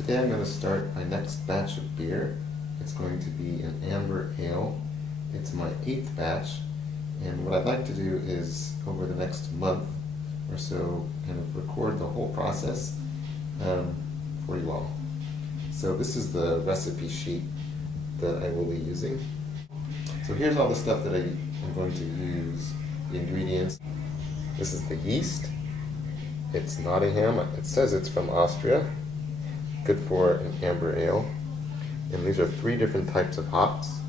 Today I'm going to start my next batch of beer. It's going to be an amber ale. It's my 8th batch, and what I'd like to do is over the next month or so kind of record the whole process for you all. So this is the recipe sheet that I will be using. So here's all the stuff that I'm going to use, the ingredients. This is the yeast. It's Nottingham. It says it's from Austria. Good for an amber ale. And these are 3 different types of hops.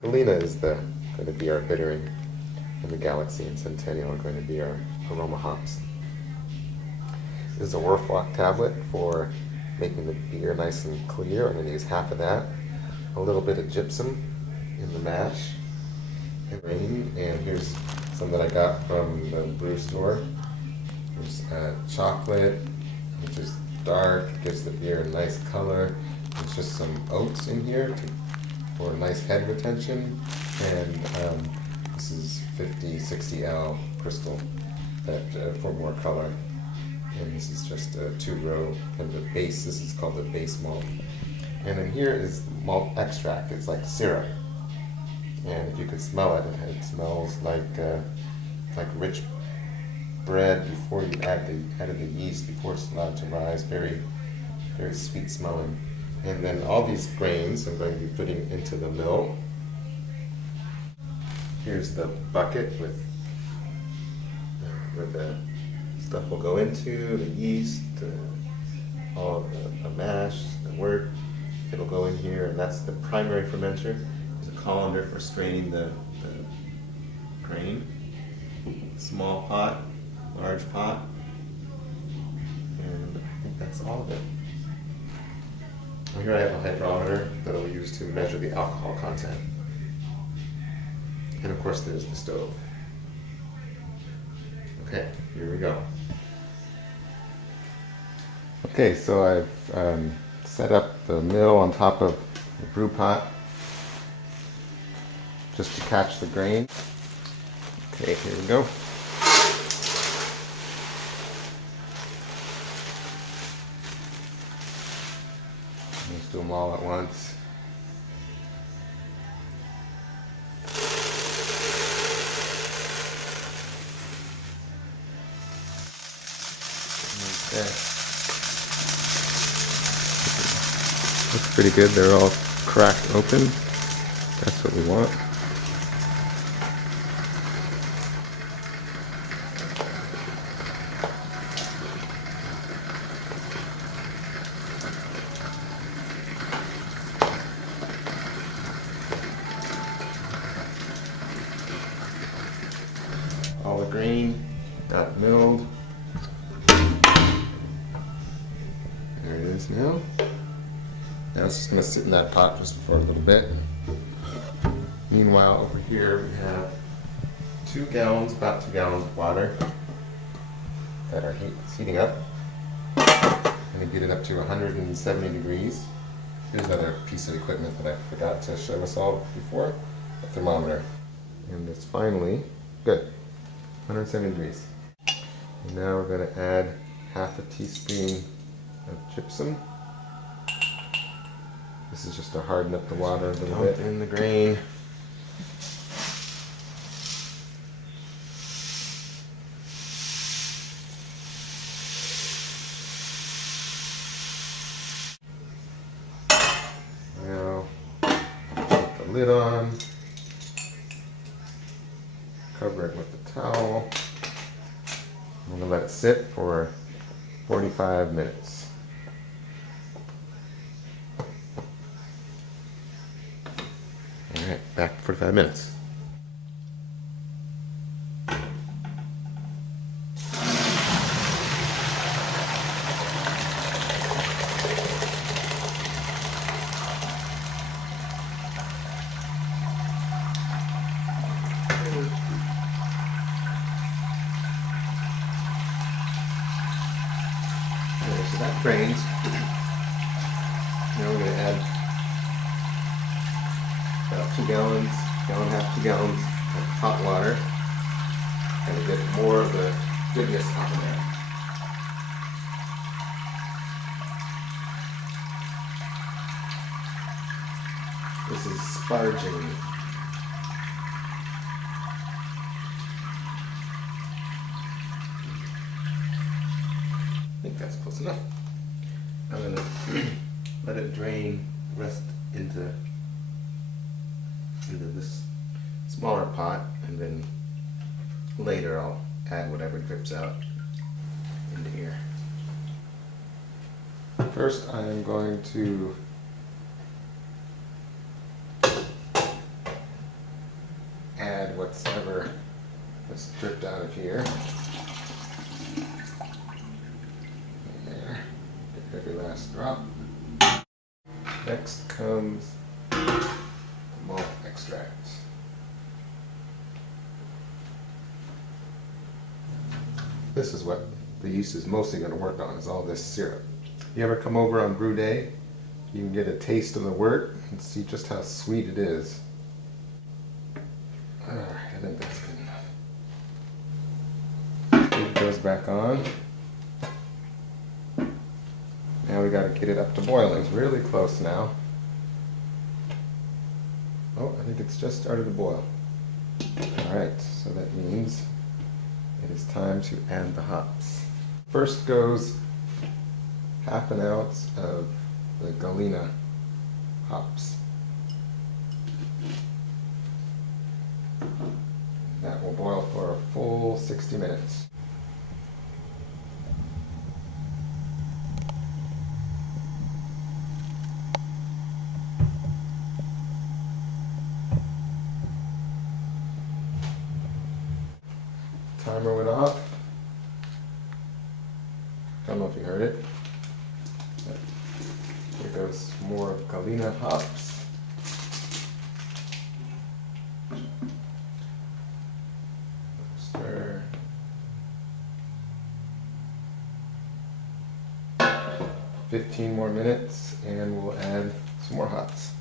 Galena is going to be our bittering, and the Galaxy and Centennial are going to be our aroma hops. This is a Werflock tablet for making the beer nice and clear. I'm going to use half of that. A little bit of gypsum in the mash and rain. And here's some that I got from the Brew store. There's chocolate, which is dark, gives the beer a nice color. There's just some oats in here for nice head retention. And this is 50-60L crystal for more color. And this is just a 2-row kind of a base. This is called the base malt. And then here is malt extract. It's like syrup. And if you could smell it, it smells like rich bread before you added the yeast, before it's allowed to rise. Very, very sweet smelling. And then all these grains I'm going to be putting into the mill. Here's the bucket where the stuff will go into, the yeast, all of the mash, the wort. It'll go in here, and that's the primary fermenter. There's a colander for straining the grain. Small pot, large pot, and I think that's all of it. And here I have a hydrometer that I'll use to measure the alcohol content. And of course there's the stove. Okay, here we go. Okay, so I've set up the mill on top of the brew pot just to catch the grain. Okay, here we go. Let's do them all at once. Okay. Looks pretty good. They're all cracked open. That's what we want. All the grain got milled. There it is now. Now it's just going to sit in that pot just for a little bit. Meanwhile, over here we have 2 gallons, about 2 gallons of water that are heating up. I'm going to get it up to 170 degrees. Here's another piece of equipment that I forgot to show us all before, a thermometer. And it's finally good. 170 degrees. And now we're going to add half a teaspoon of gypsum. This is just to harden up the water a little bit. In the grain. Now put the lid on. Cover it with the towel. I'm going to let it sit for 45 minutes. Alright, back for 45 minutes. So that drains. Now we're going to add about 2 gallons, gallon and a half, 2 gallons of hot water, and get more of the goodness out of there. This is sparging. I think that's close enough. I'm going to let it drain, rest into this smaller pot, and then later I'll add whatever drips out into here. First I am going to add whatever was dripped out of here. There, get every last drop. Next comes malt extract. This is what the yeast is mostly going to work on, is all this syrup. You ever come over on brew day, you can get a taste of the wort and see just how sweet it is. Alright, I think that's good enough. It goes back on. Now we got to get it up to boiling. It's really close now. Oh, I think it's just started to boil. Alright, so that means it is time to add the hops. First goes half an ounce of the Galena hops. That will boil for a full 60 minutes. Timer went off. Don't know if you heard it. Here goes more Galena hops. Stir. 15 more minutes and we'll add some more hops.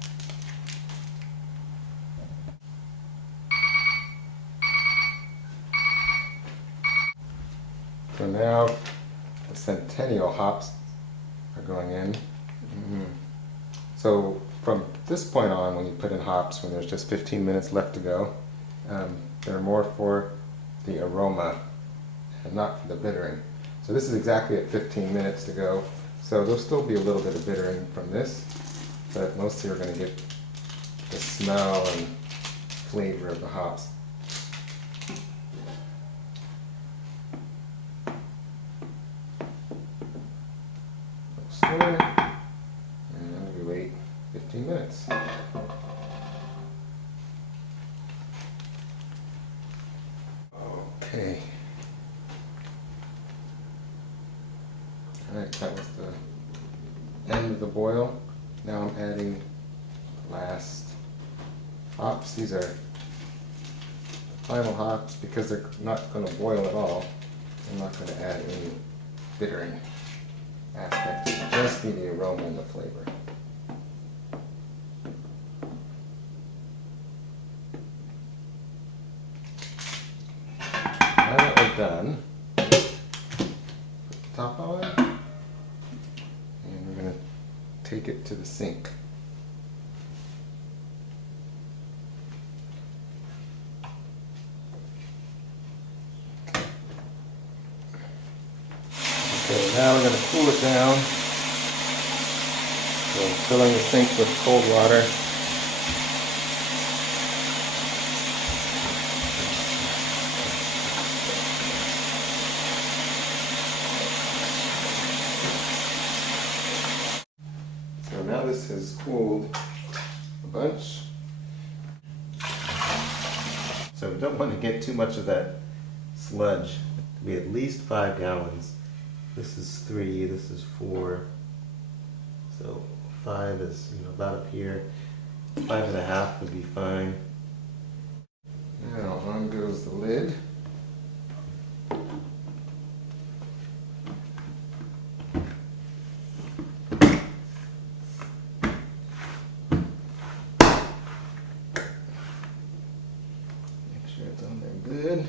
So now the Centennial hops are going in. So from this point on, when you put in hops, when there's just 15 minutes left to go, they're more for the aroma and not for the bittering. So this is exactly at 15 minutes to go. So there'll still be a little bit of bittering from this, but mostly we're going to get the smell and flavor of the hops. And we wait 15 minutes. Okay. Alright, that was the end of the boil. Now I'm adding the last hops. These are the final hops because they're not going to boil at all. I'm not going to add any bittering aspect. It'll just be the aroma and the flavor. Now that we're done, put the top on, and we're going to take it to the sink. Okay, now we're going to cool it down. So I'm filling the sink with cold water. So now this has cooled a bunch. So we don't want to get too much of that sludge. To be at least 5 gallons. This is 3, this is 4. So 5 is, about up here. 5.5 would be fine. Now on goes the lid. Make sure it's on there good.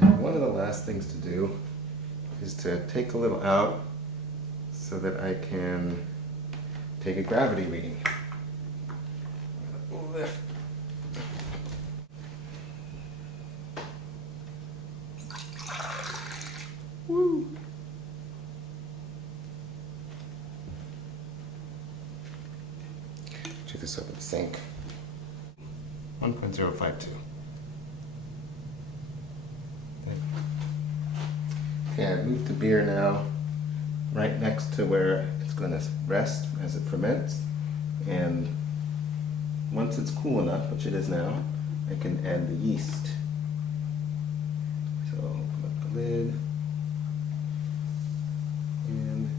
And one of the last things to do is to take a little out so that I can take a gravity reading. Lift. Woo! Check this over the sink. 1.052. Okay, I moved the beer now right next to where it's going to rest as it ferments, and once it's cool enough, which it is now, I can add the yeast. So open up the lid and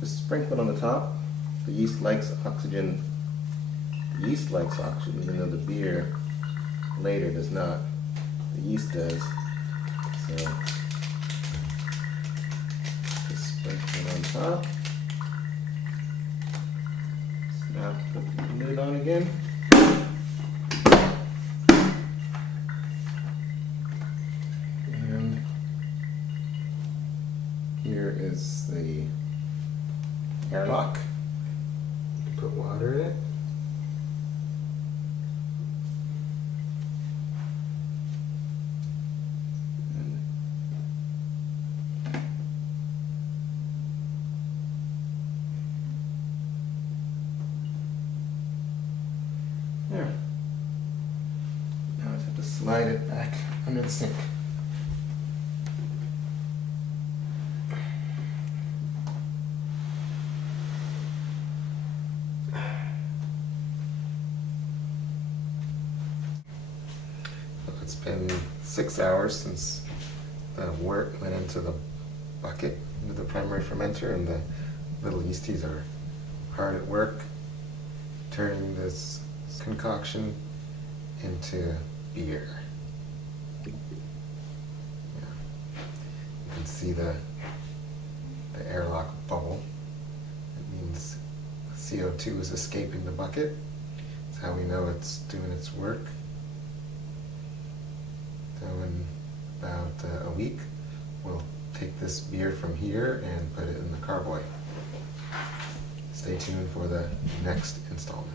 just sprinkle it on the top. The yeast likes oxygen. The yeast likes oxygen, even though the beer later does not. The yeast does. So just sprinkle it on top. Now put the lid on again. And here is the airlock. Put water in it. There. Now I just have to slide it back under the sink. It's been 6 hours since the wort went into the bucket, into the primary fermenter, and the little yeasties are hard at work turning this concoction into beer. Yeah. You can see the airlock bubble. It means CO2 is escaping the bucket. That's how we know it's doing its work. So in about a week, we'll take this beer from here and put it in the carboy. Stay tuned for the next installment.